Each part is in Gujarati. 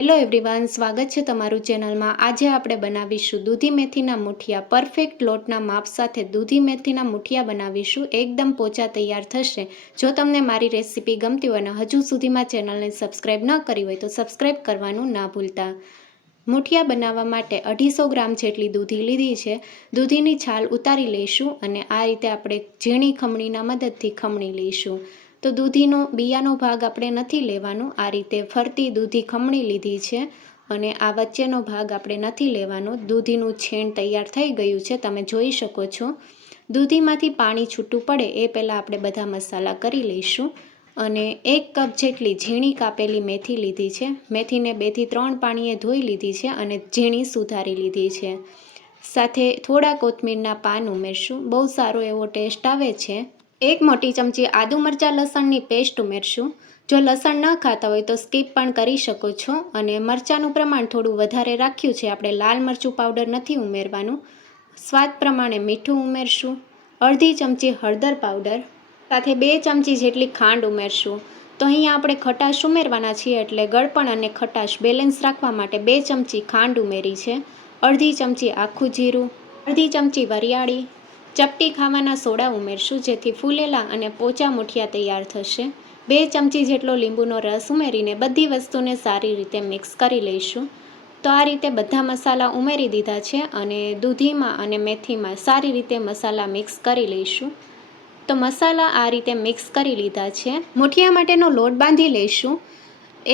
હેલો એવરીવન, સ્વાગત છે તમારું ચેનલમાં। આજે આપણે બનાવીશું દૂધી મેથીના મુઠિયા। પરફેક્ટ લોટના માપ સાથે દૂધી મેથીના મુઠિયા બનાવીશું। એકદમ પોચા તૈયાર થશે। જો તમને મારી રેસીપી ગમતી હોય અને હજુ સુધીમાં ચેનલને સબસ્ક્રાઈબ ન કરી હોય તો સબસ્ક્રાઈબ કરવાનું ના ભૂલતા। મુઠિયા બનાવવા માટે 250 ગ્રામ જેટલી દૂધી લીધી છે। દૂધીની છાલ ઉતારી લઈશું અને આ રીતે આપણે ઝીણી ખમણીના મદદથી ખમણી લઈશું। તો દૂધીનો બિયાનો ભાગ આપણે નથી લેવાનો। આ રીતે ફરતી દૂધી ખમણી લીધી છે અને આ વચ્ચેનો ભાગ આપણે નથી લેવાનો। દૂધીનું છેણ તૈયાર થઈ ગયું છે, તમે જોઈ શકો છો। દૂધીમાંથી પાણી છૂટું પડે એ પહેલાં આપણે બધા મસાલા કરી લઈશું। અને 1 કપ જેટલી ઝીણી કાપેલી મેથી લીધી છે। મેથીને 2 થી 3 પાણીએ ધોઈ લીધી છે અને ઝીણી સુધારી લીધી છે। સાથે થોડા કોથમીરના પાન ઉમેરશું, બહુ સારો એવો ટેસ્ટ આવે છે। 1 મોટી ચમચી આદુ મરચાં લસણની પેસ્ટ ઉમેરશું। જો લસણ ન ખાતા હોય તો સ્કીપ પણ કરી શકો છો। અને મરચાંનું પ્રમાણ થોડું વધારે રાખ્યું છે, આપણે લાલ મરચું પાવડર નથી ઉમેરવાનું। સ્વાદ પ્રમાણે મીઠું ઉમેરશું, અડધી ચમચી હળદર પાવડર, સાથે 2 ચમચી જેટલી ખાંડ ઉમેરશું। તો અહીંયા આપણે ખટાશ ઉમેરવાના છીએ એટલે ગળપણ અને ખટાશ બેલેન્સ રાખવા માટે 2 ચમચી ખાંડ ઉમેરી છે। અડધી ચમચી આખું જીરું, અડધી ચમચી વરિયાળી, ચપટી ખાવાના સોડા ઉમેરશું જેથી ફૂલેલા અને પોચા મુઠિયા તૈયાર થશે। 2 ચમચી જેટલો લીંબુનો રસ ઉમેરીને બધી વસ્તુને સારી રીતે મિક્સ કરી લઈશું। તો આ રીતે બધા મસાલા ઉમેરી દીધા છે અને દૂધીમાં અને મેથીમાં સારી રીતે મસાલા મિક્સ કરી લઈશું। તો મસાલા આ રીતે મિક્સ કરી લીધા છે। મુઠિયા માટેનો લોટ બાંધી લઈશું।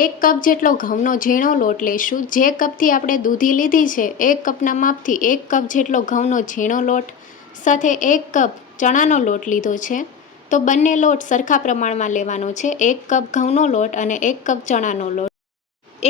1 કપ જેટલો ઘઉંનો ઝીણો લોટ લઈશું। જે કપથી આપણે દૂધી લીધી છે એ કપના માપથી 1 કપ જેટલો ઘઉંનો ઝીણો લોટ, સાથે 1 કપ ચણાનો લોટ લીધો છે। તો બંને લોટ સરખા પ્રમાણમાં લેવાનો છે। 1 કપ ઘઉંનો લોટ અને 1 કપ ચણાનો લોટ।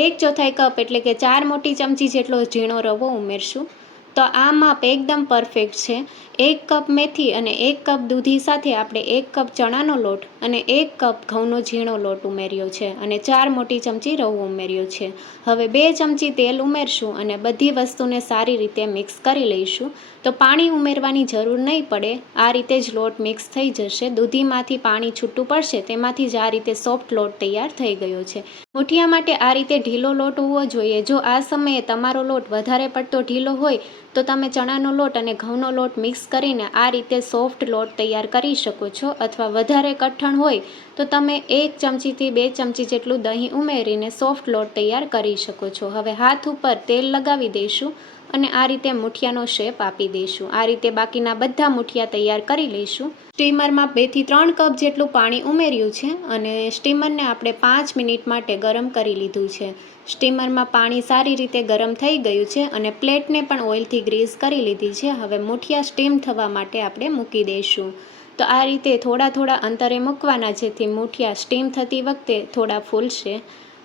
1/4 કપ એટલે કે 4 મોટી ચમચી જેટલો ઝીણો રવો ઉમેરશું। તો આ માપ એકદમ પરફેક્ટ છે। 1 કપ મેથી અને 1 કપ દૂધી સાથે આપણે 1 કપ ચણાનો લોટ અને 1 કપ ઘઉંનો ઝીણો લોટ ઉમેર્યો છે અને 4 મોટી ચમચી રવો ઉમેર્યો છે। હવે 2 ચમચી તેલ ઉમેરશું અને બધી વસ્તુને સારી રીતે મિક્સ કરી લઈશું। તો પાણી ઉમેરવાની જરૂર નહીં પડે, આ રીતે જ લોટ મિક્સ થઈ જશે। દૂધીમાંથી પાણી છૂટું પડશે તેમાંથી જ આ રીતે સોફ્ટ લોટ તૈયાર થઈ ગયો છે। મુઠિયા માટે આ રીતે ઢીલો લોટ હોવો જોઈએ। જો આ સમયે તમારો લોટ વધારે પડતો ઢીલો હોય તો તમે ચણાનો લોટ અને ઘઉંનો લોટ મિક્સ કરીને આ રીતે સોફ્ટ લોટ તૈયાર કરી શકો છો, અથવા વધારે કઠણ હોય તો તમે 1 ચમચીથી 2 ચમચી જેટલું દહીં ઉમેરીને સોફ્ટ લોટ તૈયાર કરી શકો છો। હવે હાથ ઉપર તેલ લગાવી દઈશું અને આ રીતે મુઠિયાનો શેપ આપી દઈશું। આ રીતે બાકીના બધા મુઠિયા તૈયાર કરી લઈશું। સ્ટીમરમાં 2 થી 3 કપ જેટલું પાણી ઉમેર્યું છે અને સ્ટીમરને આપણે 5 મિનિટ માટે ગરમ કરી લીધું છે। સ્ટીમરમાં પાણી સારી રીતે ગરમ થઈ ગયું છે અને પ્લેટને પણ ઓઇલથી ગ્રીસ કરી લીધી છે। હવે મુઠિયા સ્ટીમ થવા માટે આપણે મૂકી દઈશું। તો આ રીતે થોડા અંતરે મૂકવાના જેથી મુઠિયા સ્ટીમ થતી વખતે થોડા ફૂલશે।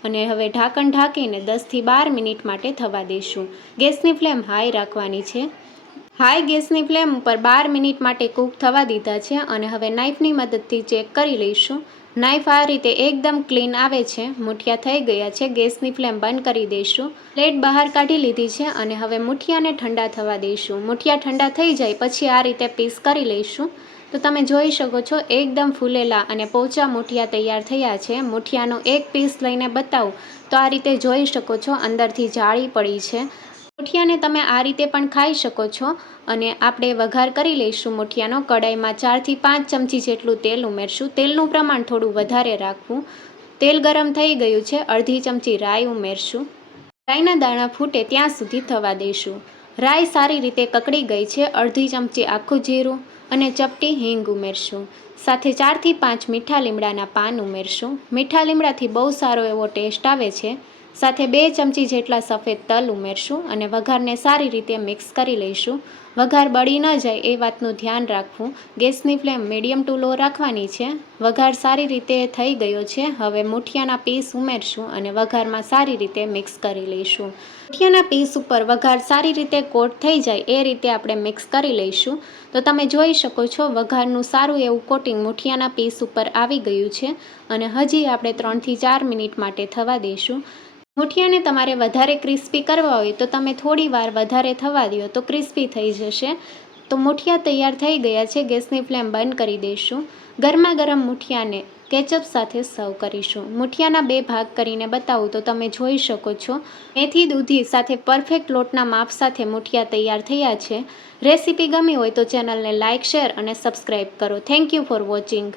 અને હવે ઢાંકણ ઢાંકીને 10 થી 12 મિનિટ માટે થવા દઈશું। ગેસની ફ્લેમ હાઈ રાખવાની છે। હાઈ ગેસની ફ્લેમ ઉપર 12 મિનિટ માટે કૂક થવા દીધા છે અને હવે નાઈફની મદદથી ચેક કરી લઈશું। નાઈફ આ રીતે એકદમ ક્લીન આવે છે। મુઠિયા થઈ ગયા છે। ગેસની ફ્લેમ બંધ કરી દઈશું। પ્લેટ બહાર કાઢી લીધી છે અને હવે મુઠિયાને ઠંડા થવા દઈશું। મુઠિયા ઠંડા થઈ જાય પછી આ રીતે પીસ કરી લઈશું। તો તમે જોઈ શકો છો એકદમ ફૂલેલા અને પોચા મુઠિયા તૈયાર થયા છે। મુઠિયાનો એક પીસ લઈને બતાવું તો આ રીતે જોઈ શકો છો અંદરથી જાળી પડી છે। મુઠિયાને તમે આ રીતે પણ ખાઈ શકો છો। અને આપણે વઘાર કરી લઈશું મુઠિયાનો। કડાઈમાં 4 થી 5 ચમચી જેટલું તેલ ઉમેરશું। તેલનું પ્રમાણ થોડું વધારે રાખવું। તેલ ગરમ થઈ ગયું છે, અડધી ચમચી રાઈ ઉમેરશું। રાઈના દાણા ફૂટે ત્યાં સુધી થવા દઈશું। રાઈ સારી રીતે કકડી ગઈ છે। અડધી ચમચી આખું જીરું અને ચપટી હિંગ ઉમેરશું। સાથે 4 થી 5 મીઠા લીમડાના પાન ઉમેરશું। મીઠા લીમડાથી બહુ સારો એવો ટેસ્ટ આવે છે। સાથે 2 ચમચી જેટલા સફેદ તલ ઉમેરશું અને વઘારને સારી રીતે મિક્સ કરી લઈશું। વઘાર બળી ન જાય એ વાતનું ધ્યાન રાખવું। ગેસની ફ્લેમ મીડિયમ ટુ લો રાખવાની છે। વઘાર સારી રીતે થઈ ગયો છે। હવે મુઠિયાના પીસ ઉમેરશું અને વઘારમાં સારી રીતે મિક્સ કરી લઈશું। મુઠિયાના પીસ ઉપર વઘાર સારી રીતે કોટ થઈ જાય એ રીતે આપણે મિક્સ કરી લઈશું। તો તમે જોઈ શકો છો વઘારનું સારું એવું કોટિંગ મુઠિયાના પીસ ઉપર આવી ગયું છે અને હજી આપણે 3 થી 4 મિનિટ માટે થવા દઈશું। મુઠિયાને તમારે વધારે ક્રિસ્પી કરવા હોય તો તમે થોડી વાર વધારે થવા દો તો ક્રિસ્પી થઈ જશે। તો મુઠિયા તૈયાર થઈ ગયા છે। ગેસની ફ્લેમ બંધ કરી દઈશું। ગરમા ગરમ મુઠિયાને કેચઅપ સાથે સર્વ કરીશું. મુઠિયાના 2 ભાગ કરીને બતાવું તો તમે જોઈ શકો છો મેથી દૂધી સાથે પરફેક્ટ લોટના માપ સાથે મુઠિયા તૈયાર થયા છે. રેસીપી ગમી હોય તો ચેનલને લાઇક, શેર અને સબસ્ક્રાઈબ કરો. Thank you for watching.